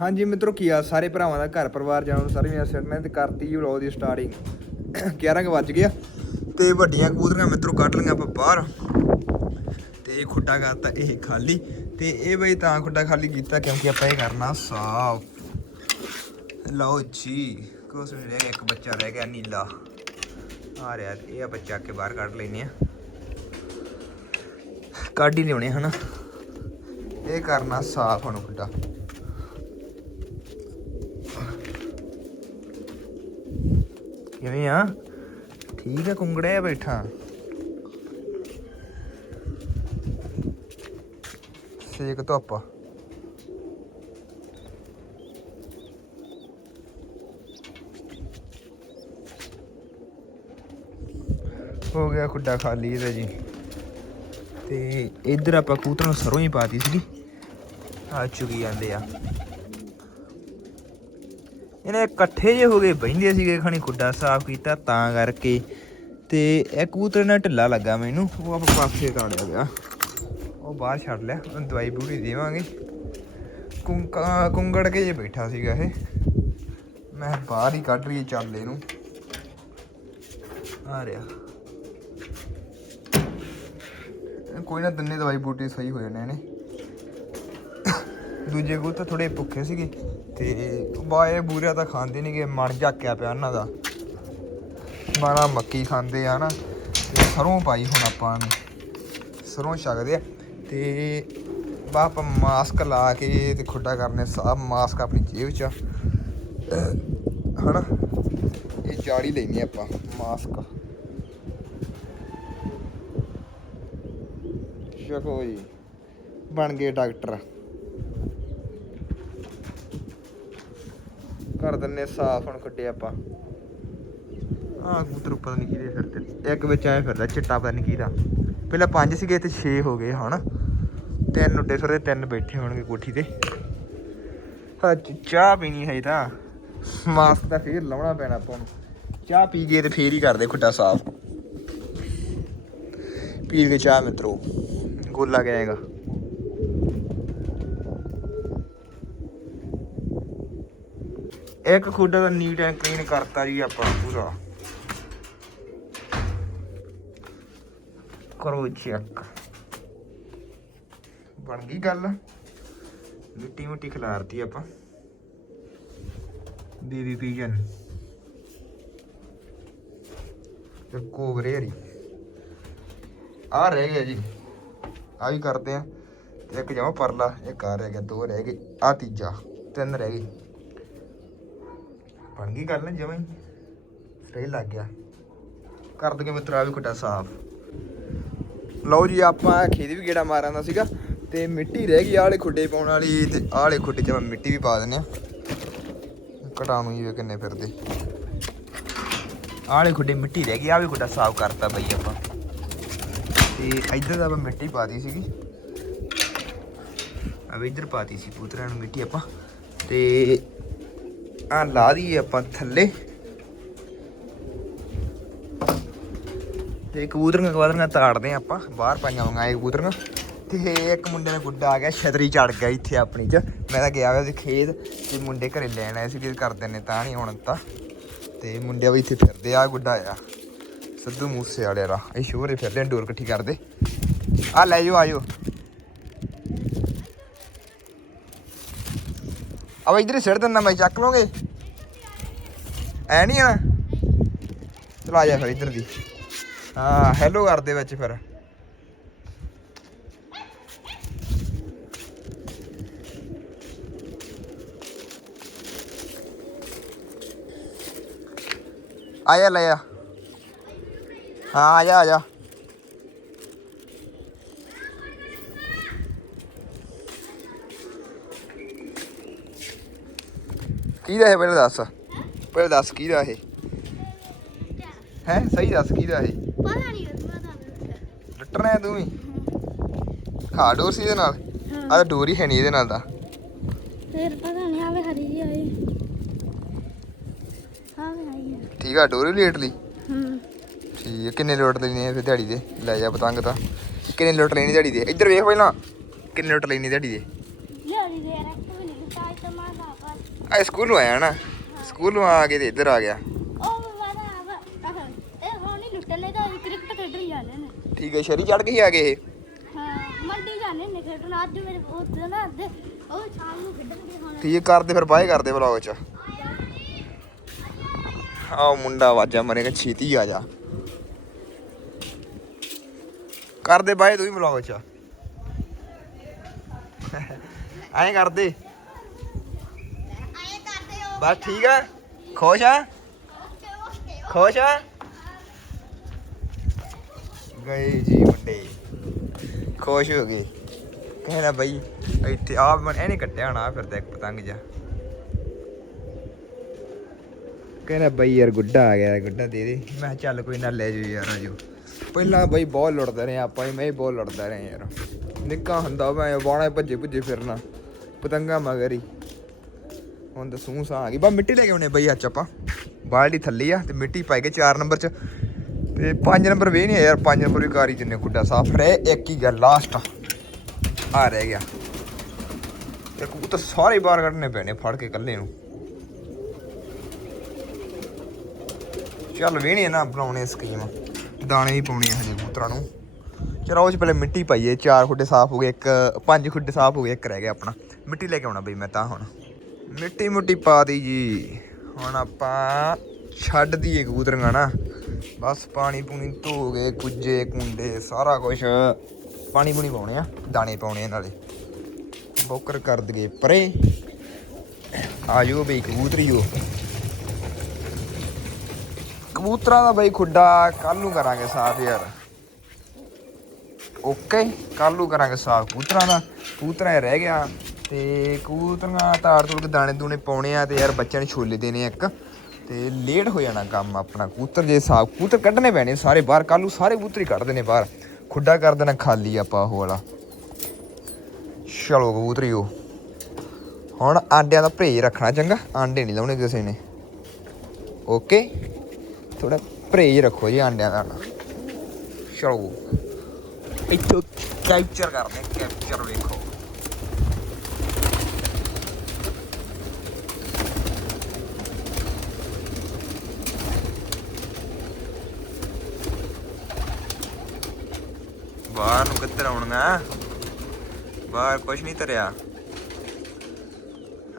ਹਾਂਜੀ ਮਿੱਤਰੋ, ਕੀ ਆ ਸਾਰੇ ਭਰਾਵਾਂ ਦਾ ਘਰ ਪਰਿਵਾਰ ਜਾਣ ਨੂੰ ਸਾਰੇ ਵੀਆਂ ਸਿਰ ਨੇ ਤੇ ਕਰਤੀ ਜੀ ਵਲੌਗ ਦੀ ਸਟਾਰਟਿੰਗ 11 ਕੁ ਵੱਜ ਗਿਆ ਤੇ ਵੱਡੀਆਂ ਕਬੂਤਰੀਆਂ ਮਿੱਤਰੋ ਕੱਢ ਲਈਆਂ ਆਪਾਂ ਬਾਹਰ। ਤੇ ਇਹ ਖੁੱਡਾ ਕਰਤਾ ਇਹ ਖਾਲੀ। ਤੇ ਇਹ ਬਈ ਤਾਂ ਖੁੱਡਾ ਖਾਲੀ ਕੀਤਾ ਕਿਉਂਕਿ ਆਪਾਂ ਇਹ ਕਰਨਾ ਸਾਫ਼। ਲਓ ਜੀ, ਕੁਛ ਨਹੀਂ ਰਹਿ ਗਿਆ, ਇੱਕ ਬੱਚਾ ਰਹਿ ਗਿਆ ਨੀਲਾ। ਆ ਰਿਹਾ, ਇਹ ਆਪਾਂ ਚੱਕ ਕੇ ਬਾਹਰ ਕੱਢ ਲੈਨੇ ਆ ਕੱਢ ਹੀ ਲਿਆਉਣੇ ਹਨਾ। ਇਹ ਕਰਨਾ ਸਾਫ਼ ਹੁਣ ਖੁੱਡਾ। ਕਿਵੇਂ ਆ? ਠੀਕ ਹੈ ਕੁੰਗੜਿਆ ਬੈਠਾ। ਸੇਕ ਧੁੱਪ। ਹੋ ਗਿਆ ਖੁੱਡਾ ਖਾਲੀ ਇਹਦਾ ਜੀ। ਤੇ ਇੱਧਰ ਆਪਾਂ ਕਬੂਤਰਾਂ ਨੂੰ ਸਰੋਂ ਹੀ ਪਾਤੀ ਸੀਗੀ। ਆ ਚੁਗੀ ਜਾਂਦੇ ਆ। ਇਹਨੇ ਇਕੱਠੇ ਜੇ ਹੋ ਗਏ ਬਹਿੰਦੇ ਸੀਗੇ ਖਣੀ ਖੁੱਡਾ ਸਾਫ਼ ਕੀਤਾ ਤਾਂ ਕਰਕੇ। ਤੇ ਇਹ ਕਬੂਤਰ ਨਾਲ ਢਿੱਲਾ ਲੱਗਾ ਮੈਨੂੰ, ਉਹ ਆਪਾਂ ਪਾਸੇ ਤਾੜਿਆ ਗਿਆ। ਉਹ ਬਾਹਰ ਛੱਡ ਲਿਆ, ਉਹਨੂੰ ਦਵਾਈ ਬੂਟੀ ਦੇਵਾਂਗੇ। ਕੁੰਕਾ, ਕੁੰਗੜ ਕੇ ਜੇ ਬੈਠਾ ਸੀਗਾ ਇਹ। ਮੈਂ ਬਾਹਰ ਹੀ ਕੱਢ ਰਹੀ ਚੱਲ ਇਹਨੂੰ। ਆ ਰਿਹਾ। ਕੋਈ ਨਾ ਦੰਨੇ ਦਵਾਈ ਬੂਟੀ ਸਹੀ ਹੋ ਜਾਣੇ ਨੇ। ਦੂਜੇ ਕਬੂਤਰ ਥੋੜੇ ਭੁੱਖੇ ਸੀਗੇ ਤੇ ਬਾਏ ਬੂਰਿਆ ਤਾਂ ਖਾਂਦੇ ਨਹੀਂਗੇ ਮਨ ਝਾਕਿਆ ਪਿਆ ਉਹਨਾਂ ਦਾ। ਮਾਣਾ ਮੱਕੀ ਖਾਂਦੇ ਆ ਨਾ, ਤੇ ਸਰੋਂ ਪਾਈ ਹੁਣ ਆਪਾਂ ਨੇ। ਸਰੋਂ ਛਕਦੇ ਆ ਤੇ ਬਾ ਆਪਾਂ ਮਾਸਕ ਲਾ ਕੇ ਤੇ ਖੁੱਡਾ ਕਰਨੇ ਸਭ ਮਾਸਕ ਆਪਣੀ ਜੇਬ 'ਚ। ਆ। ਹਨਾ? ਇਹ ਜਾੜੀ ਲੈਣੀ ਆਪਾਂ, ਮਾਸਕ। ਸ਼ਕੋ ਜੀ, ਬਣ ਗਏ ਡਾਕਟਰ। ਕਰ ਦਿੰਨੇ ਸਾਫ਼ ਹੁਣ ਕੱਢੇ ਆਪਾਂ। ਆਹ ਕਬੂਤਰ ਉੱਪਰ ਨਹੀਂ ਕਿਹਦੇ ਫਿਰਦੇ। ਇੱਕ ਵਿੱਚ ਆਇਆ ਫਿਰਦਾ, ਚਿੱਟਾ ਪਤਾ ਨਹੀਂ ਕਿਹਦਾ ਪਹਿਲਾਂ ਪੰਜ ਸੀਗੇ ਤੇ 6 ਹੋ ਗਏ ਹੁਣ। ਤਿੰਨ ਉੱਡੇ ਫਿਰਦੇ, ਤਿੰਨ ਬੈਠੇ ਹੋਣਗੇ ਕੋਠੀ ਤੇ। ਹਾਂ ਚਾਹ ਪੀਣੀ ਹੈ ਤਾਂ। ਮਾਸਕ ਤਾਂ ਫੇਰ ਲਾਉਣਾ ਪੈਣਾ ਆਪਾਂ ਨੂੰ। ਚਾਹ ਪੀ ਗਏ ਤੇ ਫੇਰ ਹੀ ਕਰਦੇ ਖੁੱਡਾ ਸਾਫ਼। ਪੀ ਕੇ ਚਾਹ ਮਿੱਤਰੋ, ਗੋਲਾ ਗਏਗਾ। ਇੱਕ ਖੁੱਡਾ ਦਾ ਨੀਟ ਐਂਡ ਕਲੀਨ ਕਰਤਾ ਜੀ ਆਪਾਂ ਪੂਰਾ। ਕਰੋ ਚੈੱਕ ਬਣ ਗਈ ਗੱਲ। ਮਿੱਟੀ ਮੁੱਟੀ ਖਿਲਾਰਤੀ ਆਪਾਂ। ਬੀਬੀ ਪੀਜਨ ਤੇ ਕੋਬਰੇ ਹਰੀ। ਆ ਰਹਿ ਗਿਆ ਜੀ। ਆ ਵੀ ਕਰਦੇ ਆ। ਤੇ ਇੱਕ ਜਮਾ ਪਰਲਾ, ਇੱਕ ਆ ਰਹਿ ਗਿਆ, ਦੋ ਰਹਿ ਗਏ। ਆ ਤੀਜਾ, ਤਿੰਨ ਰਹਿ ਗਏ। ਬਣ ਗਈ ਗੱਲ ਜਮਾਂ ਹੀ। ਸਹੀ ਲੱਗ ਗਿਆ। ਕਰ ਦਗੇ ਮਿੱਤਰਾ ਵੀ ਖੁੱਡਾ ਸਾਫ਼। ਲਓ ਜੀ, ਆਪਾਂ ਖੇਤ ਵੀ ਗੇੜਾ ਮਾਰਾਂ ਦਾ ਸੀਗਾ ਤੇ ਮਿੱਟੀ ਰਹਿ ਗਈ ਆਲੇ ਖੁੱਡੇ ਪਾਉਣ ਵਾਲੀ ਤੇ ਆਲੇ ਖੁੱਡੇ 'ਚ ਆਪਾਂ ਮਿੱਟੀ ਵੀ ਪਾ ਦਿੰਨੇ ਆ ਘਟਾਣੂ ਜੀ ਕਿੰਨੇ ਫਿਰਦੇ। ਆਲੇ ਖੁੱਡੇ ਮਿੱਟੀ ਰਹਿ ਗਈ ਆ ਵੀ ਖੁੱਡਾ ਸਾਫ਼ ਕਰਤਾ ਬਈ ਆਪਾਂ। ਤੇ ਇੱਧਰ ਦਾ ਆਪਾਂ ਮਿੱਟੀ ਪਾਤੀ ਸੀਗੀ। ਆ ਵੀ ਇੱਧਰ ਪਾਤੀ ਸੀ ਪੂਤਰਾਂ ਨੂੰ ਮਿੱਟੀ ਆਪਾਂ। ਤੇ ਆ ਲਾ ਦਈਏ ਆਪਾਂ ਥੱਲੇ। ਤੇ ਕਬੂਤਰੀਆਂ ਕਬੂਤਰੀਆਂ ਤਾੜਦੇ ਹਾਂ ਆਪਾਂ। ਬਾਹਰ ਪਾਈਆਂ ਹੋਈਆਂ ਇਹ ਕਬੂਤਰੀਆਂ। ਤੇ ਇੱਕ ਮੁੰਡੇ ਨੇ ਗੁੱਡਾ ਆ ਗਿਆ, ਛਤਰੀ ਚੜ ਗਿਆ ਇੱਥੇ ਆਪਣੀ ਚ। ਮੈਂ ਤਾਂ ਗਿਆ ਹੋਇਆ ਸੀ ਖੇਤ ਤੇ ਮੁੰਡੇ ਘਰੇ ਲੈਣ ਆਏ ਸੀ ਵੀ ਕਰਦੇ ਨੇ ਤਾਂ ਨਹੀਂ ਹੁਣ ਤਾਂ। ਤੇ ਮੁੰਡੇ ਵੀ ਇੱਥੇ ਫਿਰਦੇ ਆ ਗੁੱਡਾ ਆ। ਸਿੱਧੂ ਮੂਸੇ ਵਾਲੇ। ਦਾ ਇਹ ਸ਼ੋਰੇ ਫਿਰਦੇ ਡੋਰ ਇਕੱਠੀ ਕਰਦੇ। ਆ ਲੈ ਜਾਓ ਆਜੋ ਆ ਇਧਰ ਹੀ ਸਿੱਟ ਦਿੰਦਾ ਮੈਂ, ਚੱਕ ਲਓਗੇ ਐ ਨਹੀਂ ਆ ਚਲੋ ਆ ਜਾ ਫਿਰ ਇੱਧਰ ਦੀ। ਹਾਂ ਹੈਲੋ ਕਰਦੇ ਵਿੱਚ ਫਿਰ। ਆਇਆ ਲੈ ਹਾਂ, ਆ ਜਾ ਆ ਜਾ। ਕਿਹਦਾ ਹੈ ਪਹਿਲਾਂ ਦੱਸ? ਪਹਿਲਾਂ ਦੱਸ ਕਿਹਦਾ ਇਹ? ਹੈ ਸਹੀ ਦੱਸ ਕਿਹਦਾ ਇਹ? ਪਤਾ ਨਹੀਂ ਲੱਟਣਾ ਹੈ ਤੂੰ ਵੀ? ਖਾ ਡੋਰ ਸੀ ਇਹਦੇ ਨਾਲ? ਆ ਤਾਂ ਡੋਰ ਹੀ ਹੈ ਨਹੀਂ ਇਹਦੇ ਨਾਲ ਦਾ ਫਿਰ ਪਤਾ ਨਹੀਂ ਆਵੇ ਹਰੀ ਜੀ ਆਈ। ਆਵੇ ਆਈ ਹੈ ਠੀਕ ਆ ਡੋਰ ਲੇਟ ਲਈ? ਹੂੰ। ਠੀਕ ਹੈ ਕਿੰਨੇ ਲੋਟ ਲੈਣੇ ਆ ਫਿਰ ਦਿਹਾੜੀ ਦੇ? ਲੈ ਜਾ ਪਤੰਗ ਤਾਂ। ਕਿੰਨੇ ਲੋਟ ਲੈਣੀ ਦਿਹਾੜੀ ਦੇ? ਇੱਧਰ ਵੇਖ ਪਹਿਲਾਂ। ਕਿੰਨੇ ਲੋਟ ਲੈਣੀ ਦਿਹਾੜੀ ਦੇ ਯਾਰੀ ਦੇ ਰੱਖ ਵੀ ਨਹੀਂ ਤਾਂ ਤੇ ਮੈਂ ਨਾ ਪਾ ਆ ਸਕੂਲ ਆਇਆ ਨਾ ਸਕੂਲ ਆ ਕੇ ਤੇ ਇੱਧਰ ਆ ਗਿਆ। ਉਹ ਮੈਂ ਨਾ ਆਹ ਇਹ ਹੁਣ ਨਹੀਂ ਲੁੱਟਣ ਨਹੀਂ ਤਾਂ ਕ੍ਰਿਕਟ ਖੇਡਣ ਹੀ ਜਾਂਦੇ ਨੇ। ਠੀਕ ਹੈ ਸ਼ਰੀ ਚੜ ਕੇ ਹੀ ਆ ਗਏ ਇਹ? ਹਾਂ ਮੰਡੀ ਜਾਂਦੇ ਨੇ ਖੇਡਣ ਅੱਜ ਮੇਰੇ ਪੁੱਤ ਨਾ ਅੱਜ ਉਹ ਸ਼ਾਮ ਨੂੰ ਖੇਡਣਗੇ ਹੁਣ। ਠੀਕ ਹੈ, ਕਰਦੇ ਫਿਰ ਬਾਏ ਕਰਦੇ ਵਲੌਗ ਚ। ਆਹ ਮੁੰਡਾ ਵਾਜਾ ਮਰੇ ਕਿ ਛੇਤੀ ਆ ਜਾ। ਕਰਦੇ ਬਾਏ ਤੂੰ ਵੀ ਵਲੌਗ ਚ। ਐਂ ਕਰਦੇ। ਬਸ ਠੀਕ ਆ? ਖੁਸ਼ ਆ? ਓਕੇ ਖੁਸ਼ ਆ? ਗਏ ਜੀ ਮੁੰਡੇ। ਖੁਸ਼ ਹੋ ਗਏ। ਕਹਿੰਦਾ ਬਈ, ਇੱਥੇ ਆ ਮਨ ਇਹਨੇ ਕੱਟਿਆ ਹੋਣਾ ਫਿਰਦਾ ਇੱਕ ਪਤੰਗ ਜਾ ਕਹਿੰਦਾ ਬਈ ਯਾਰ ਗੁੱਡਾ ਆ ਗਿਆ, ਗੁੱਡਾ ਦੇ ਦੇ। ਮੈਂ ਕਿਹਾ ਚੱਲ ਕੋਈ ਨਾ ਲੈ ਜਾਓ ਯਾਰ ਆਜੋ ਪਹਿਲਾਂ ਬਈ ਬਹੁਤ ਲੁੱਟਦੇ ਰਹੇ ਆਪਾਂ ਮੈਂ ਬਹੁਤ ਲੁੱਟਦਾ ਰਿਹਾ ਯਾਰ। ਨਿੱਕਾ ਹੁੰਦਾ ਮੈਂ ਵਾਣਾ ਭੱਜੇ ਭੁੱਜੇ ਫਿਰਨਾ। ਪਤੰਗਾ ਮਗਰ ਹੀ। ਹੁਣ ਤਾਂ ਸੂਹ ਸਾਂ ਆ ਗਈ। ਬਾ, ਮਿੱਟੀ ਲੈ ਕੇ ਆਉਣੇ ਬਈ ਅੱਜ ਆਪਾਂ। ਬਾਲਟੀ ਥੱਲੇ ਆ ਤੇ ਮਿੱਟੀ ਪਾਈ ਕੇ 4 ਨੰਬਰ ਚ। ਤੇ 5 ਨੰਬਰ ਵੇ ਨਹੀਂ ਆ ਯਾਰ 5 ਨੰਬਰ ਵੀ ਕਾਰੀ ਜਿੰਨੇ ਗੁੱਡਾ ਸਾਫ਼। ਰਹਿ ਇੱਕ ਹੀ ਗੱਲ ਲਾਸਟ ਆ ਰਹਿ ਗਿਆ। ਤੇ ਕਬੂਤਰ ਸਾਰੇ ਬਾਹਰ ਕੱਢਣੇ ਪੈਣੇ, ਫੜ ਕੇ ਇਕੱਲੇ ਨੂੰ। ਚੱਲ ਵੇਣੇ ਨਾ ਬਣਾਉਣੇ ਸਕੀਮ ਦਾਣੇ ਵੀ ਪਾਉਣੇ ਆ ਹਜੇ ਕਬੂਤਰਾਂ ਨੂੰ। ਚਲੋ ਉਹ ਚ ਪਹਿਲੇ ਮਿੱਟੀ ਪਾਈਏ, ਚਾਰ ਖੁੱਡੇ ਸਾਫ਼ ਹੋ ਗਏ, ਇੱਕ, ਪੰਜ ਖੁੱਡੇ ਸਾਫ਼ ਹੋ ਗਏ, ਇੱਕ ਰਹਿ ਗਿਆ ਆਪਣਾ। ਮਿੱਟੀ ਲੈ ਕੇ ਆਉਣਾ ਬਈ ਮੈਂ ਤਾਂ ਹੁਣ। ਮਿੱਟੀ ਮੁੱਟੀ ਪਾ ਦੀ ਜੀ। ਹੁਣ ਆਪਾਂ ਛੱਡ ਦਈਏ ਕਬੂਤਰਾਂ ਨਾ। ਬਸ ਪਾਣੀ ਪੂਣੀ ਧੋ ਗਏ, ਕੁੱਜੇ, ਕੁੰਡੇ, ਸਾਰਾ ਕੁਝ ਪਾਣੀ ਪੂਣੀ ਪਾਉਣੇ ਆ, ਦਾਣੇ ਪਾਉਣੇ ਆ ਨਾਲੇ। ਬੋਕਰ ਕਰ ਦਈਏ ਪਰੇ। ਆਜੋ ਬਈ ਕਬੂਤਰੀਓ। ਕਬੂਤਰਾਂ ਦਾ ਬਈ ਖੁੱਡਾ ਕੱਲ ਨੂੰ ਕਰਾਂਗੇ ਸਾਫ਼ ਯਾਰ। ਓਕੇ ਕੱਲ ਨੂੰ ਕਰਾਂਗੇ ਸਾਫ਼ ਕਬੂਤਰਾਂ ਦਾ। ਕਬੂਤਰਾਂ ਰਹਿ ਗਿਆ। ਤੇ ਕਬੂਤਰਾਂ ਤਾੜ ਤੂੜ ਕੇ ਦਾਣੇ ਦੂਣੇ ਪਾਉਣੇ ਆ ਤੇ ਯਾਰ ਬੱਚਿਆਂ ਨੂੰ ਛੋਲੇ ਦੇਣੇ ਆ ਇੱਕ। ਤੇ ਲੇਟ ਹੋ ਜਾਣਾ ਕੰਮ ਆਪਣਾ। ਕੂਤਰ ਜੇ ਸਾਫ਼ ਕੂਤਰ ਕੱਢਣੇ ਪੈਣੇ ਸਾਰੇ ਬਾਹਰ। ਕੱਲ ਨੂੰ ਸਾਰੇ ਕੂਤਰੀ ਕੱਢਦੇ ਨੇ ਬਾਹਰ। ਖੁੱਡਾ ਕਰ ਦੇਣਾ ਖਾਲੀ ਆਪਾਂ ਉਹ ਵਾਲਾ। ਚਲੋ ਕਬੂਤਰੀਓ। ਹੁਣ ਆਂਡਿਆਂ ਦਾ ਭਰੇਜ ਰੱਖਣਾ ਚੰਗਾ। ਆਂਡੇ ਨਹੀਂ ਲਾਉਣੇ ਕਿਸੇ ਨੇ। ਓਕੇ? ਥੋੜਾ ਭਰੇਜ ਰੱਖੋ ਜੀ ਆਂਡਿਆਂ ਦਾ। ਚਲੋ। ਇੱਥੋਂ ਕੈਪਚਰ ਕਰਦੇ ਕੈਪਚਰ ਵੇਖੋ। ਬਾਹਰ ਨੂੰ ਕਿੱਧਰ ਆਉਣਗਾ ਬਾਹਰ ਕੁਛ ਨਹੀਂ ਧਰਿਆ।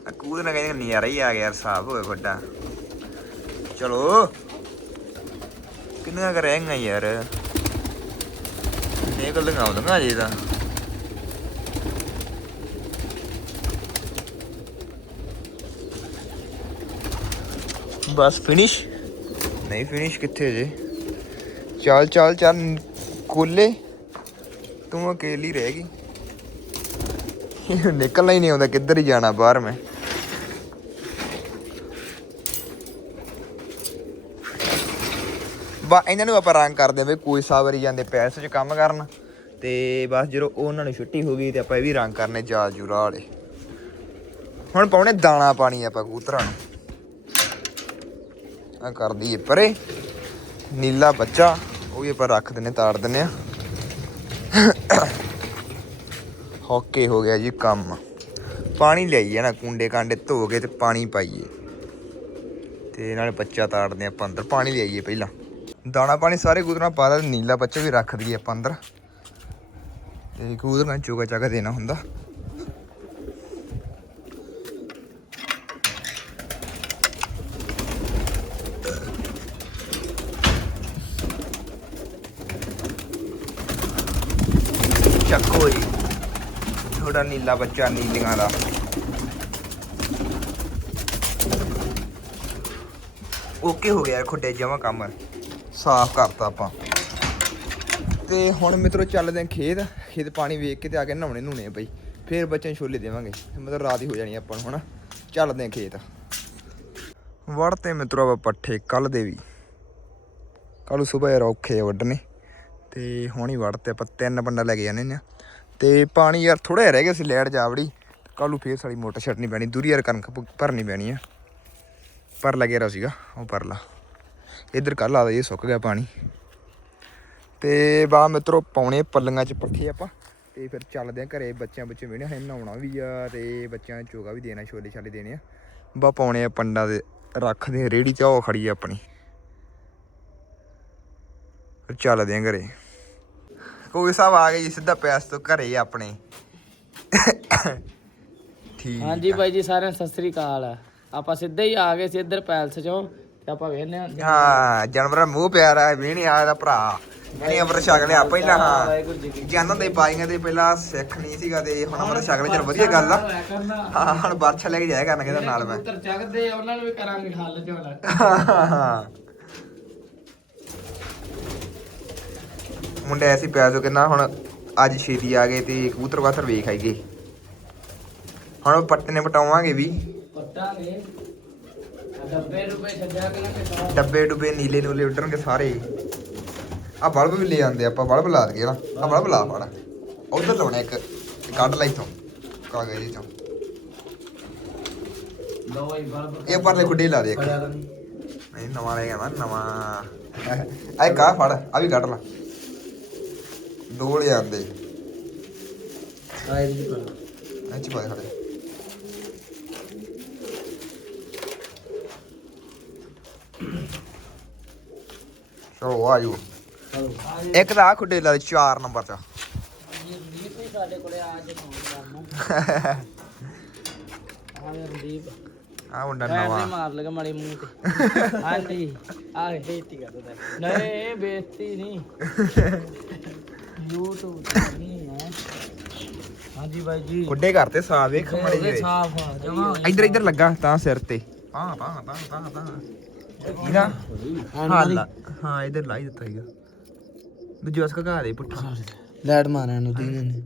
ਆ ਕੂਦ ਨਾ ਕਹਿੰਦੇ ਨਜ਼ਾਰਾ ਹੀ ਆ ਗਿਆ ਯਾਰ ਸਾਫ਼ ਹੋ ਗਿਆ ਗੱਡਾ ਚਲੋ। ਕਿੰਨਾ ਕਰ ਯਾਰ? ਨਿਕਲ ਲੰਗਾ ਆਉਂਦਾ ਜੀ ਤਾਂ। ਬਸ ਫਿਨਿਸ਼ ਨਹੀਂ ਫਿਨਿਸ਼ ਕਿੱਥੇ ਜੇ ਚੱਲ ਚੱਲ ਚੱਲ। ਕੋਲੇ। ਤੂੰ ਅਕੇਲੀ ਰਹਿ ਗਈ। ਨਿਕਲਣਾ ਹੀ ਨਹੀਂ ਆਉਂਦਾ, ਕਿੱਧਰ ਹੀ ਜਾਣਾ ਬਾਹਰ ਮੈਂ। ਬਾ, ਇਹਨਾਂ ਨੂੰ ਆਪਾਂ ਰੰਗ ਕਰਦੇ ਬਈ, ਕੋਈ ਸਾਵਰੀ ਜਾਂਦੇ ਪੈਲਸ 'ਚ ਕੰਮ ਕਰਨ। ਤੇ ਬਸ ਜਦੋਂ ਉਹਨਾਂ ਨੂੰ ਛੁੱਟੀ ਹੋ ਗਈ ਤੇ ਆਪਾਂ ਇਹ ਵੀ ਰੰਗ ਕਰਨੇ ਜਾ ਜੂਰਾ ਵਾਲੇ। ਹੁਣ ਪਾਉਣੇ ਦਾਣਾ ਪਾਣੀ ਆਪਾਂ ਕਬੂਤਰਾਂ ਨੂੰ। ਆ ਕਰ ਦਈਏ ਪਰੇ। ਨੀਲਾ ਬੱਚਾ, ਉਹ ਵੀ ਆਪਾਂ ਰੱਖ ਦਿੰਨੇ ਤਾੜ ਦਿੰਨੇ ਆ ਓਕੇ ਹੋ ਗਿਆ ਜੀ ਕੰਮ। ਪਾਣੀ ਲਿਆਈਏ ਨਾ, ਕੁੰਡੇ ਕਾਂਡੇ ਧੋ ਕੇ ਤੇ ਪਾਣੀ ਪਾਈਏ। ਤੇ ਨਾਲੇ ਬੱਚਾ ਤਾੜਦੇ ਆਪਾਂ ਅੰਦਰ, ਪਾਣੀ ਲਿਆਈਏ ਪਹਿਲਾਂ। ਦਾਣਾ ਪਾਣੀ ਸਾਰੇ ਕੂਦਰਾਂ ਪਾ ਦਾ ਨੀਲਾ ਬੱਚਾ ਵੀ ਰੱਖ ਦਈਏ ਆਪਾਂ ਅੰਦਰ। ਤੇ ਕੂਦਰਾਂ ਚੋਗਾ ਚਾਗਾ ਦੇਣਾ ਹੁੰਦਾ। ਚੱਕੋ ਜੀ ਥੋੜਾ ਨੀਲਾ ਬੱਚਾ, ਨੀਲੀਆਂ ਦਾ। ਓਕੇ ਹੋ ਗਿਆ ਖੁੱਡੇ ਜਮਾ ਕੰਮ। ਸਾਫ਼ ਕਰਤਾ ਆਪਾਂ। ਤੇ ਹੁਣ ਮਿੱਤਰੋ ਚੱਲਦੇ ਆਂ ਖੇਤ। ਖੇਤ ਪਾਣੀ ਵੇਖ ਕੇ ਤੇ ਆ ਕੇ ਨਹਾਉਣੇ ਨੂਣੇ ਬਈ। ਫੇਰ ਬੱਚਿਆਂ ਨੂੰ ਛੋਲੇ ਦੇਵਾਂਗੇ। ਮਤਲਬ ਰਾਤ ਹੀ ਹੋ ਜਾਣੀ ਆਪਾਂ ਨੂੰ, ਹਨਾ? ਚੱਲਦੇ ਆਂ ਖੇਤ। ਵੜਤੇ ਮਿੱਤਰੋ ਆਪਾਂ ਪੱਠੇ ਕੱਲ ਦੇ ਵੀ। ਕੱਲ ਸਵੇਰ ਔਖੇ ਆ ਵੱਢਣੇ। ਤੇ ਹੁਣ ਹੀ ਵੜਤੇ ਆਪਾਂ ਤਿੰਨ ਬੰਡਾ ਲੈ ਕੇ ਜਾਣੇ ਨੇ। ਤੇ ਪਾਣੀ ਯਾਰ ਥੋੜਾ ਜਿਹਾ ਰਹਿ ਗਿਆ ਸੀ ਲੈਟ ਜਾਵੜੀ ਕੱਲ ਨੂੰ ਫੇਰ ਸਾਡੀ ਮੋਟਰ ਛੱਡਣੀ ਪੈਣੀ, ਦੂਰੀ ਯਾਰ ਕਣਕ ਭਰਨੀ ਪੈਣੀ ਆ। ਪਰ ਲੱਗਿਆ ਰਾ ਸੀਗਾ, ਉਹ ਪਰ ਲਾ ਇੱਧਰ ਕੱਲ ਆਦਾ ਇਹ ਸੁੱਕ ਗਿਆ ਪਾਣੀ। ਤੇ ਬਾ ਮਿੱਤਰੋ, ਪਾਉਣੇ ਪੱਲੀਆਂ ਚ ਪੱਠੇ ਆਪਾਂ। ਤੇ ਫਿਰ ਚੱਲਦੇ ਆ ਘਰੇ, ਬੱਚਿਆਂ ਬੱਚੇ ਮਿਹਣੇ ਹੈ ਨਹਾਉਣਾ ਵੀ ਆ ਤੇ ਬੱਚਿਆਂ ਨੂੰ ਚੋਗਾ ਵੀ ਦੇਣਾ, ਛੋਲੇ ਛਾਲੇ ਦੇਣੇ ਆ। ਬਾ ਪਾਉਣੇ ਆ ਪੰਡਾ ਦੇ, ਰੱਖਦੇ ਆ ਰੇੜੀ ਚ ਉਹ ਖੜੀ ਆ ਆਪਣੀ। ਫਿਰ ਚੱਲਦੇ ਆ ਘਰੇ। ਕੋਈ ਸਾਹਿਬ ਆ ਗਏ ਜੀ ਸਿੱਧਾ ਪੈਸ ਤੋਂ ਘਰੇ ਆਪਣੇ। ਠੀਕ ਹਾਂਜੀ ਆ। ਬਾਈ ਜੀ ਸਾਰਿਆਂ ਨੂੰ ਸਤਿ ਸ੍ਰੀ ਅਕਾਲ ਆਪਾਂ ਸਿੱਧੇ ਹੀ ਆ ਗਏ ਸੀ ਇੱਧਰ ਪੈਲਸ ਚੋਂ ਤੇ ਆਪਾਂ ਵੇਖਨੇ ਆ। ਹਾਂ ਜਾਨਵਰਾਂ ਮੂੰਹ ਪਿਆਰਾ ਵੀ ਨਹੀਂ ਆਇਆ ਦਾ ਭਰਾ। ਨਹੀਂ ਅਮਰ ਛਕ ਲਿਆ ਪਹਿਲਾਂ ਹਾਂ ਜਾਨਾਂ ਦੇ ਪਾਈਆਂ ਤੇ ਪਹਿਲਾਂ ਸਿੱਖ ਨਹੀਂ ਸੀਗਾ ਤੇ ਹੁਣ ਅਮਰ ਛਕ ਲਿਆ ਚਲ ਵਧੀਆ ਗੱਲ ਆ। ਹਾਂ ਹੁਣ ਬਾਰਛਾ ਲੈ ਕੇ ਜਾਇਆ ਕਰਨਾ ਕਿਹਦਾ ਨਾਲ ਮੈਂ। ਉੱਤਰ ਚੱਕਦੇ ਆ, ਉਹਨਾਂ ਨੂੰ ਵੀ ਕਰਾਂਗੇ ਹੱਲ ਝੋਲਾ ਮੁੰਡੇ ਐਸੀ ਪਿਆ ਜੋ ਕਿੰਨਾ ਹੁਣ ਅੱਜ ਛੇਤੀ ਆ ਗਏ ਤੇ ਕਬੂਤਰ ਵਾਤਰ ਵੇਖ ਆਈਏ। ਹੁਣ ਪੱਟੇ ਨੇ ਪਟਾਵਾਂਗੇ ਵੀ। ਪੱਟਾਂਗੇ। ਡੱਬੇ ਰੁਪਏ ਛੱਡਿਆ ਕਿ ਨਾ ਕਿਸਾ ਡੱਬੇ ਡੁੱਬੇ ਨੀਲੇ ਨੂਲੇ ਉੱਡਣਗੇ ਸਾਰੇ। ਆ ਬਲਬ ਵੀ ਲੈ ਆਂਦੇ ਆਪਾਂ ਬਲਬ ਲਾ ਦਈਏ ਨਾ। ਆ ਬਲਬ ਲਾ ਫੜ ਉਧਰ ਲਾਉਣਾ ਇੱਕ ਕੱਢ ਲੈ ਇਥੋਂ ਕਾਗਜ਼ ਜੀ ਚੋਂ। ਦੋ ਹੀ ਬਲਬ ਇਹ ਪਰਲੇ ਖੁੱਡੇ ਲਾ ਦੇ ਇੱਕ। ਨਹੀਂ। ਨਵਾਂ ਲੈ ਗਿਆ ਨਵਾਂ। ਆ ਕਾ ਫੜ ਆ ਵੀ ਕੱਢ ਲਾ। ਦੋ ਲੈ ਆਂਦੇ ਆ ਇਹਦੀ ਪਰ ਇਹ ਚ ਪਾ ਦੇ ਖੜੇ। ਚਲੋ ਆਜੋ ਇੱਕ ਤਾਂ ਆ ਖੁੱਡੇ ਲਾ ਦੇ 4 ਨੰਬਰ ਜੀ ਰਣਦੀਪ ਵੀ ਸਾਡੇ ਕੋਲੇ ਆ ਜੇ ਫੋਨ ਕਰਨਾ ਆ ਰਣਦੀਪ। ਆ ਮੁੰਡਾ ਪੈਰ ਨਵਾਂ। ਤੇ ਮਾਰ ਲਗਾ ਮਾੜੇ ਮੂੰਹ ਤੇ। ਆਂਟੀ ਆ ਬੇਇੱਜ਼ਤੀ ਕਰਦਾ ਨਹੀਂ ਬੇਇੱਜ਼ਤੀ ਨਹੀਂ। YouTube ਤੇ ਨਹੀਂ ਹੈ। ਹਾਂਜੀ ਬਾਈ ਜੀ। ਖੁੱਡੇ ਕਰਤੇ ਸਾਫ਼ ਵੇਖ ਮੜੇ ਜੇ ਸਾਫ਼ ਆ ਜਮਾ ਇੱਧਰ ਇੱਧਰ ਲੱਗਾ ਤਾਂ ਸਿਰ ਤੇ। ਹਾਂ ਤਾਂ ਤਾਂ ਤਾਂ ਤਾਂ। ਇਹਦਾ ਹਾਂ ਲਾ ਹਾਂ ਇੱਧਰ ਲਾਈ ਦਿੱਤਾ ਹੈਗਾ ਦੂਜੇ ਉਸ ਘਾ ਦੇ ਪੁੱਠਾ। ਲੈਟ ਮਾਰਨ ਨੂੰ ਦੀਨ ਨੇ।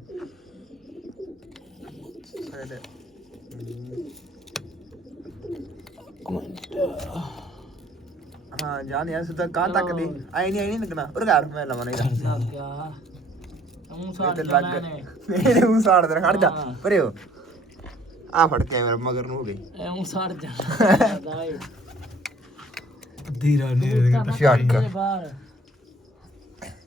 ਹਾਂ ਜਾਨ ਯਾਰ ਸਿੱਧਾ ਕਾਂ ਤੱਕ ਦੇ। ਆਈ ਨਹੀਂ ਆਈ ਨਹੀਂ ਲੱਗਣਾ। ਉਹ ਘਰ ਮੈਂ ਲਵਾਂ ਨਹੀਂ ਨਾ ਕਿਆ ਤੂੰ ਸਾਡ ਤੇ ਲੱਗ ਨੇ ਮੇਰੇ ਮੂੰਹ ਸਾੜ ਦੇ ਖੜ ਜਾ। ਹਾਂ। ਪਰੇ ਹੋ। ਆ ਫੜ ਕੈਮਰਾ ਮਗਰ ਨੂੰ ਹੋ ਗਈ। ਐਉਂ ਸਾੜ ਜਾਣਾ ਦਾਈ ਧੀਰਾ ਛੱਕ ਛੱਕ ਬਾਹਰ।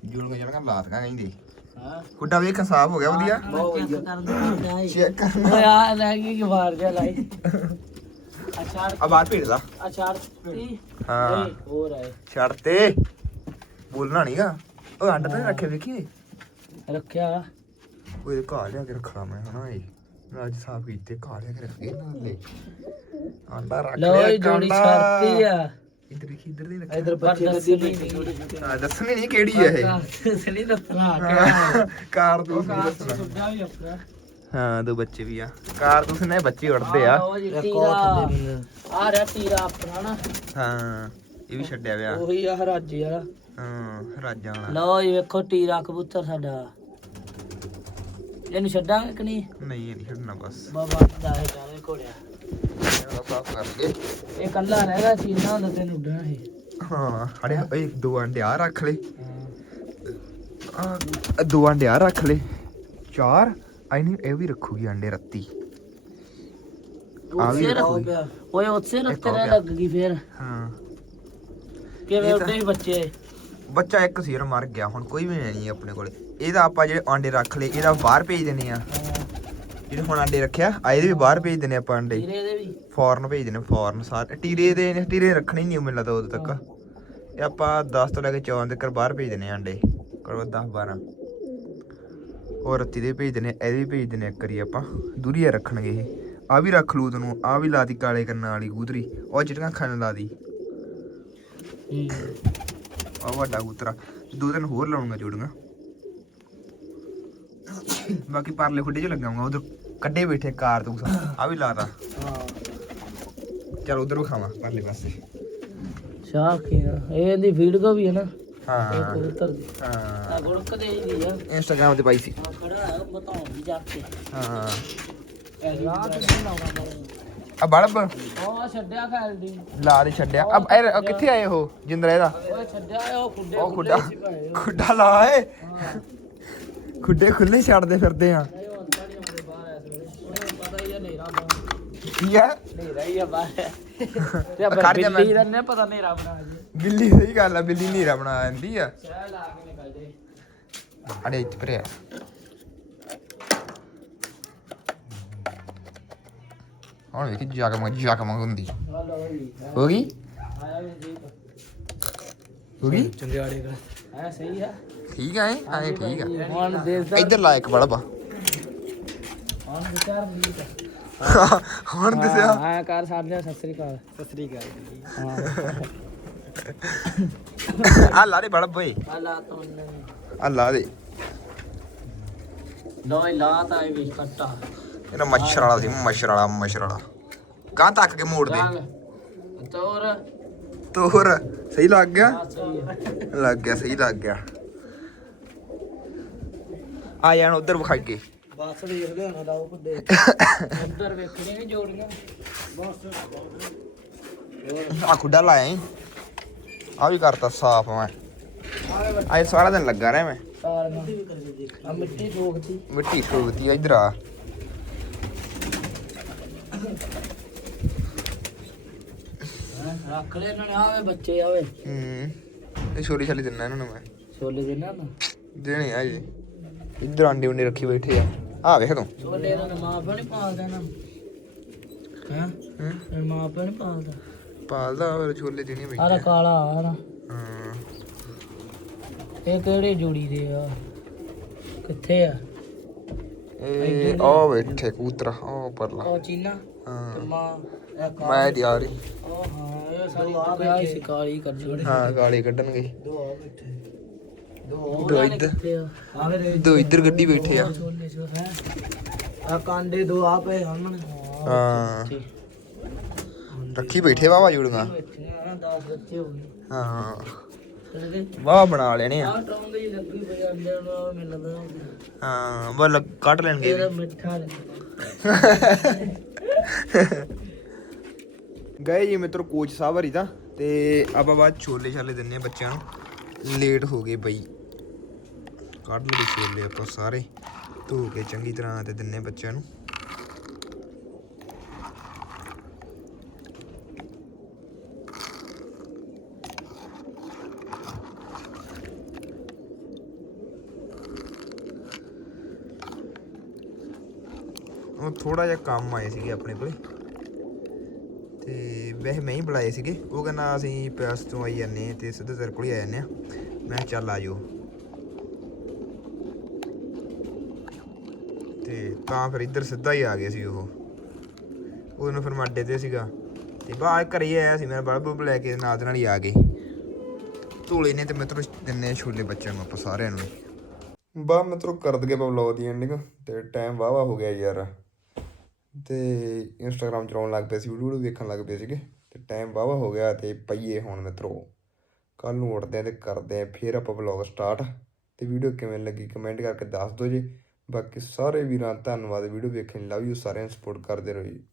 ਜੁੜ ਕੇ ਜਣਾ ਲਾਤ ਕਾ ਕਹਿੰਦੇ। ਹਾਂ। ਕੁੱਡਾ ਵੇਖ ਸਾਫ਼ ਹੋ ਗਿਆ ਵਧੀਆ। ਚੈੱਕ ਕਰ ਦੇ ਦਾਈ ਚੈੱਕ ਕਰ ਓਏ ਆ ਰਹਿ ਗਈ ਕਿ ਬਾਹਰ ਜਾ ਲਾਈ। ਅਚਾਰ ਆ ਬਾਹਰ ਭੇਜ ਲਾ। ਅਚਾਰ ਤੀ ਹਾਂ। ਓਏ ਹੋਰ ਆਏ। ਛੱਡ ਤੇ। ਬੋਲਣਾ ਨਹੀਂਗਾ ਉਹ ਅੰਡ ਤੇ ਰੱਖੇ ਵੇਖੀ ਰੱਖਿਆ। ਕੋਈ ਘਾ ਲਿਆ ਕੇ ਰੱਖਣਾ ਮੈਂ ਹਨਾ ਇਹ। ਅੱਜ ਸਾਫ਼ ਕੀਤੇ ਘਾ ਲਿਆ ਕੇ ਰੱਖੇ ਨਾਲੇ ਆਂਡਾ ਰੱਖ ਲੋ ਲਿਆ ਇਹ ਜੋੜੀ ਛੱਡਤੀ ਆ। ਇਧਰ ਕੀ ਇਧਰ ਦੀ ਇਧਰ ਬੱਚੇ ਦੱਸਣੀ ਨਹੀਂ। ਹਾਂ ਦੱਸਣੀ ਨਹੀਂ ਕਿਹੜੀ ਹੈ ਇਹ। ਸਣੀ ਦੱਸਣਾ ਕਿਹੜਾ ਕਾਰ ਤੂੰ ਕਾਰ ਸੁੱਡਾ ਵੀ ਆਪਣਾ। ਹਾਂ ਦੋ ਬੱਚੇ ਵੀ ਆ। ਕਾਰ ਤੂੰ ਨੇ ਬੱਚੇ ਉੜਦੇ ਆ। ਆ। ਰਿਹਾ ਟੀਰਾ ਆਪਣਾ ਨਾ। ਹਾਂ ਇਹ ਵੀ ਛੱਡਿਆ ਵਿਆ ਉਹੀ ਆ ਰਾਜੇ ਵਾਲਾ। ਹਾਂ ਰਾਜਾਂ ਵਾਲਾ। ਲਓ ਜੀ ਵੇਖੋ ਟੀਰਾ ਕਬੂਤਰ ਸਾਡਾ। ਇਹਨੂੰ ਛੱਡਾਂਗੇ ਕਿ ਨਹੀਂ? ਨਹੀਂ ਇਹ ਨਹੀਂ ਛੱਡਣਾ ਬਸ। ਬਾਬਾ ਦਾ ਹੈ ਚਾਲੇ ਘੋੜਿਆ। ਇਹਨੂੰ ਸਾਫ਼ ਕਰ ਲਈਏ ਇਹ ਕੱਲਾ ਰਹੇਗਾ ਚੀਨਾ ਹੁੰਦਾ ਤੈਨੂੰ ਉੱਡਣਾ ਸੀ। ਹਾਂ ਅੜੇ ਓਏ ਦੋ ਅੰਡੇ ਆ ਰੱਖ ਲੈ। ਆ ਦੋ ਅੰਡੇ ਆ ਰੱਖ ਲੈ। ਚਾਰ ਆਈ ਨਹੀਂ ਇਹ ਵੀ ਰੱਖੂਗੀ ਅੰਡੇ ਰੱਤੀ। ਆ ਵੀ ਰੱਖੂਗੀ। ਓਏ ਉੱਥੇ ਇੱਕ ਰੱਤੇ। ਲੱਗ ਗਈ ਫੇਰ। ਹਾਂ। ਕਿਵੇਂ ਉੱਡੇ ਸੀ ਬੱਚੇ? ਬੱਚਾ ਇੱਕ ਸੀਰ ਮਰ ਗਿਆ ਹੁਣ ਕੋਈ ਵੀ ਨਹੀਂ ਆਪਣੇ ਕੋਲੇ। ਇਹਦਾ ਆਪਾਂ ਜਿਹੜੇ ਆਂਡੇ ਰੱਖ ਲਏ ਇਹਦਾ ਬਾਹਰ ਭੇਜ ਦੇਣੇ ਆ ਜਿਹੜੇ ਹੁਣ ਆਂਡੇ ਰੱਖਿਆ ਆ ਇਹਦੇ ਵੀ ਬਾਹਰ ਭੇਜ ਦੇਣੇ ਆਪਾਂ ਆਂਡੇ। ਟੀਰੇ ਦੇ ਵੀ। ਫੌਰਨ ਭੇਜ ਦੇਣੇ ਫੌਰਨ ਸਾਰੇ ਟੀਰੇ ਦੇ ਨੇ ਟੀਰੇ ਰੱਖਣੇ ਨਹੀਂ ਮੈਨੂੰ ਲੱਗਦਾ ਉਦੋਂ ਤੱਕ। ਇਹ ਆਪਾਂ 10 ਤੋਂ ਲੈ ਕੇ 14 ਤੱਕ ਬਾਹਰ ਭੇਜ ਦੇਣੇ ਆਂਡੇ। ਕਰੋ 10 12 ਹੋਰ ਰੱਤੀ ਦੇ ਭੇਜ ਦੇਣੇ ਇਹਦੇ ਵੀ ਭੇਜ ਇੱਕ ਵਾਰੀ ਆਪਾਂ। ਦੂਰੀਆ ਰੱਖਣਗੇ ਇਹ। ਆ ਵੀ ਰੱਖ ਲੂ ਤੈਨੂੰ ਆ ਵੀ ਲਾਦੀ ਕਾਲੇ ਕੰਨਾਂ ਵਾਲੀ ਕੂਤਰੀ ਉਹ ਜਿਹੜੀਆਂ ਖਾਣ ਲਾਦੀ ਆ ਵੱਡਾ ਕੂਤਰਾ ਦੋ ਦਿਨ ਹੋਰ ਲਾਉਣਗਾ ਜੋੜੀਆਂ। ਬਾਕੀ ਪਰਲੇ ਖੁੱਡੇ 'ਚ ਲਗਾਉਂਗਾ ਉਧਰ ਕੱਢੇ ਬੈਠੇ ਕਾਰ ਤੂੰ ਆ ਵੀ ਲਾਦਾ ਹਾਂ ਚਲ ਉਧਰ ਵਿਖਾਵਾਂ ਪਰਲੇ ਪਾਸੇ। ਸ਼ਾਖੀ ਆ? ਇਹ ਇਹਦੀ ਵੀਡੀਓ ਵੀ ਹੈ ਨਾ। ਇਹ ਹਾਂ ਕਬੂਤਰ ਦੀ। ਹਾਂ। ਆ ਗੁੜਕ ਦੇ ਹੀ ਆ। ਇੰਸਟਾਗ੍ਰਾਮ ਤੇ ਪਾਈ ਸੀ। ਆ ਖੜਾ ਹੈ ਬਤਾਉਂ ਵੀ ਜਾ ਕੇ। ਹਾਂ। ਰਾਤ ਨੂੰ ਲਾਉਣਾ ਆ ਬਲਬ। ਉਹ ਛੱਡਿਆ ਖੈਲ ਦੀ। ਲਾ ਦੇ ਛੱਡਿਆ। ਅਬ ਇਹ ਕਿੱਥੇ ਆਏ ਉਹ ਜਿੰਦਰਾ ਇਹਦਾ? ਓਏ ਛੱਡਿਆ ਉਹ ਖੁੱਡੇ ਉਹ ਖੁੱਡਾ ਖੁੱਡਾ ਲਾ ਏ। ਖੁੱਡੇ ਖੁੱਲੇ ਛੱਡਦੇ ਫਿਰਦੇ ਆ। ਨਹੀਂ ਉਹ ਅੰਦਰ ਨਹੀਂ ਆਉਂਦੇ ਬਾਹਰ ਐਸ ਵੇਲੇ ਉਹਨੂੰ ਪਤਾ ਹੀ ਆ ਨੇਰਾ ਬਾਹਰ ਕੀ ਆ? ਨੇਰਾ ਹੀ ਆ ਬਾਹਰ। ਤੇ ਖੜ ਆਪਾਂ ਜਾ ਮੈਂ- ਬਿੱਲੀ ਦਾ ਨਹੀਂ ਪਤਾ ਨੇਰਾ ਬਣਾ ਜੀ ਬਿੱਲੀ ਸਹੀ ਗੱਲ ਆ ਬਿੱਲੀ ਨੀਰਾ ਬਣਾ ਦਿੰਦੀ ਆ। ਚਾਹ ਲਾ ਕੇ ਨਿਕਲ ਜੇ ਅੜੇ ਇੱਥੇ ਪਰੇ ਆ। ਹੁਣ ਵੇਖੀ ਜਗਮਗ ਜਗਮਗ ਹੁੰਦੀ ਹੋ ਗਈ ਹੋ ਗਈ ਚੰਗਿਆੜੇ ਦਾ ਆ ਸਹੀ ਆ ਠੀਕ ਆ ਇਹ ਆਏ ਠੀਕ ਆ ਹੁਣ ਦੇਸ ਦਾ ਇੱਧਰ ਲਾ ਇੱਕ ਬਲਬ ਹੁਣ ਵਿਚਾਰ ਦੀਪ ਹੁਣ ਦਿਸਿਆ ਹਾਂ ਕਰ ਸਾਡੇ ਸਤਿ ਸ੍ਰੀ ਅਕਾਲ ਸਤਿ ਸ੍ਰੀ ਅਕਾਲ ਆ ਲਾ ਦੇ ਬਲਬ ਓਏ ਹਾਂ ਆ ਲਾ ਤੋਂ ਨੇ ਆ ਲਾ ਦੇ ਲੋਈ ਲਾ ਤਾਂ ਇਹ ਵੀ ਕੱਟਾ ਇਹਦਾ ਮੱਛਰ ਵਾਲਾ ਸੀ ਮੱਛਰ ਵਾਲਾ ਮੱਛਰ ਵਾਲਾ। ਕਾਂ ਤੱਕ ਕੇ ਮੋੜ ਦੇ। ਤੋਰ। ਤੋਰ। ਸਹੀ ਲੱਗ ਗਿਆ? ਲੱਗ ਗਿਆ ਸਹੀ ਲੱਗ ਗਿਆ। ਆ ਜਾਣ ਉਧਰ ਵਿਖਾਈ ਕੇ। ਬਸ ਦੇਖਦੇ ਹੋਣਾ ਦਾ ਉਹ ਦੇ ਉੱਧਰ ਵੇਖਣੀ ਨਹੀਂ ਜੋੜੀਆਂ। ਬਸ। ਆ ਖੁੱਡਾ ਲਾਇਆ ਆ ਵੀ ਕਰਤਾ ਸਾਫ਼ ਮੈਂ। ਅੱਜ ਸਾਰਾ ਦਿਨ ਲੱਗਾ ਰਿਹਾ ਮੈਂ। ਮਿੱਟੀ ਠੋਕਦੀ ਮਿੱਟੀ ਠੋਕਦੀ ਇਧਰ ਆ। ਰੱਖ ਲੈ ਇਹਨਾਂ ਨੇ ਆਵੇ ਬੱਚੇ ਆਵੇ। ਹੂੰ। ਇਹ ਛੋਲੀ ਛਾਲੀ ਦਿੰਨਾ ਇਹਨਾਂ ਨੂੰ ਮੈਂ। ਛੋਲੇ ਦੇ ਨਾ ਦੇਣੇ ਆ ਜੀ। ਇਧਰ ਆਂਡੇ ਉਂਡੇ ਰੱਖੀ ਬੈਠੇ ਆ। ਆ ਵੇਖ ਤੂੰ। ਛੋਲੇ ਇਹਨਾਂ ਨੇ ਮਾਂ ਪਿਓ ਨਹੀਂ ਪਾਲਦਾ ਨਾ ਹਾਂ? ਹੂੰ। ਇਹ ਮਾਂ ਪਿਓ ਨਹੀਂ ਪਾਲਦਾ ਪਾਲਦਾ ਹੋਰ ਛੋਲੇ ਦੇਣੇ ਆਹ ਬੈਠੇ ਕਾਲਾ ਆ ਨਾ ਹਾਂ। ਇਹ ਕਿਹੜੇ ਜੋੜੀ ਦੇ ਆ? ਕਿੱਥੇ ਆ? ਇਹ ਆ। ਬੈਠੇ ਕੂਤਰਾ ਉਹ ਪਰਲਾ ਉਹ ਚੀਨਾ ਤੇ ਹਾਂ। ਮਾਂ ਇਹ ਮੈਂ ਦੀ ਆ ਰਹੀ। ਉਹ ਹਾਂ ਇਹ ਸਾਰੀ ਆ ਸ਼ਿਕਾਰੀ ਕਰਨੀ ਹਾਂ ਗਾਲੀ ਕੱਢਣਗੇ ਦੋ ਆ ਬੈਠੇ। ਦੋ ਦੋ ਇੱਧਰ। ਆਵੇ ਦੋ ਇੱਧਰ ਗੱਡੀ ਬੈਠੇ ਆ। ਛੋਲੇ ਛੋ ਹੈ ਆ ਕਾਂਡੇ ਦੋ ਆ ਪਏ ਉਹਨਾਂ ਨੇ ਹਾਂ। ਰੱਖੀ ਬੈਠੇ ਵਾਵਾ ਜੁੜੀਆਂ। ਬੈਠੀਆਂ 10 ਬੱਚੇ ਹੋ ਗਏ। ਹਾਂ। ਤੇ ਵਾਹ ਬਣਾ ਲੈਣੇ ਆ। ਹਾਂ ਬਲ ਕੱਢ ਲੈਣਗੇ। ਗਏ ਜੀ ਮਿੱਤਰ ਕੋਚ ਸਾਹਿਬ ਹਰੀ ਤਾਂ ਤੇ ਆਪਾਂ ਬਾਅਦ ਛੋਲੇ ਛਾਲੇ ਦਿੰਨੇ ਆ ਬੱਚਿਆਂ ਨੂੰ। ਲੇਟ ਹੋ ਗਏ ਬਈ। ਕੱਢ ਲਏ ਛੋਲੇ ਆਪਾਂ ਸਾਰੇ। ਧੋ ਕੇ ਚੰਗੀ ਤਰ੍ਹਾਂ ਤੇ ਦਿੰਨੇ ਬੱਚਿਆਂ ਨੂੰ ਉਹ ਥੋੜਾ ਜਿਹਾ ਕੰਮ ਆਏ ਸੀਗੇ ਆਪਣੇ ਕੋਲੇ। ਤੇ ਵੈਸੇ ਮੈਂ ਹੀ ਬੁਲਾਏ ਸੀਗੇ। ਉਹ ਕਹਿੰਦਾ, ਅਸੀਂ ਪਿਆਸ ਤੋਂ ਆਈ ਜਾਂਦੇ ਹਾਂ ਤੇ ਸਿੱਧਾ ਤੇਰੇ ਕੋਲ ਹੀ ਆ ਜਾਂਦੇ ਆ ਮੈਂ ਚੱਲ ਆ ਜਾਓ ਤੇ ਤਾਂ ਫਿਰ ਇੱਧਰ ਸਿੱਧਾ ਹੀ ਆ ਗਏ ਸੀ ਉਹ। ਉਹਨੂੰ ਫਿਰ ਮਾਡੇ ਤੇ ਸੀਗਾ। ਤੇ ਬਾਹਰ ਘਰੇ ਹੀ ਆਇਆ ਸੀ ਮੈਂ, ਬਲਬ ਲੈ ਕੇ ਨਾਲ ਦੇ ਨਾਲ ਹੀ ਆ ਗਏ। ਧੂਲੇ ਨੇ ਤੇ ਮਿੱਤਰੋ ਦਿੰਨੇ ਆ ਛੋਲੇ ਬੱਚਿਆਂ ਨੂੰ ਆਪਾਂ ਸਾਰਿਆਂ ਨੂੰ। ਬਾ ਮਿੱਤਰੋ ਕਰ ਦਗੇ ਆਪਾਂ ਵਲੌਗ ਦੀ ਐਂਡਿੰਗ ਤੇ ਟਾਈਮ ਵਾਵਾ ਹੋ ਗਿਆ ਯਾਰ। ਤੇ ਇੰਸਟਾਗ੍ਰਾਮ ਚਲਾਉਣ ਲੱਗ ਪਏ ਸੀ ਵੀਡੀਓ ਵੇਖਣ ਲੱਗ ਪਏ ਸੀਗੇ ਤੇ ਟਾਈਮ ਵਾਵਾ ਹੋ ਗਿਆ ਤੇ ਪਈਏ ਹੁਣ ਮਿੱਤਰੋ। ਕੱਲ ਨੂੰ ਉੱਠਦੇ ਆ ਤੇ ਕਰਦੇ ਆ ਫਿਰ ਆਪਾਂ ਵਲੌਗ ਸਟਾਰਟ ਤੇ ਵੀਡੀਓ ਕਿਵੇਂ ਲੱਗੀ ਕਮੈਂਟ ਕਰਕੇ ਦੱਸ ਦਿਓ ਜੀ। ਬਾਕੀ ਸਾਰੇ ਵੀਰਾਂ ਦਾ ਧੰਨਵਾਦ। ਵੀਡੀਓ ਵੇਖਣ ਲਈ ਲਵ ਯੂ ਸਾਰਿਆਂ ਨੂੰ ਸਪੋਰਟ ਕਰਦੇ ਰਹੋ ਜੀ।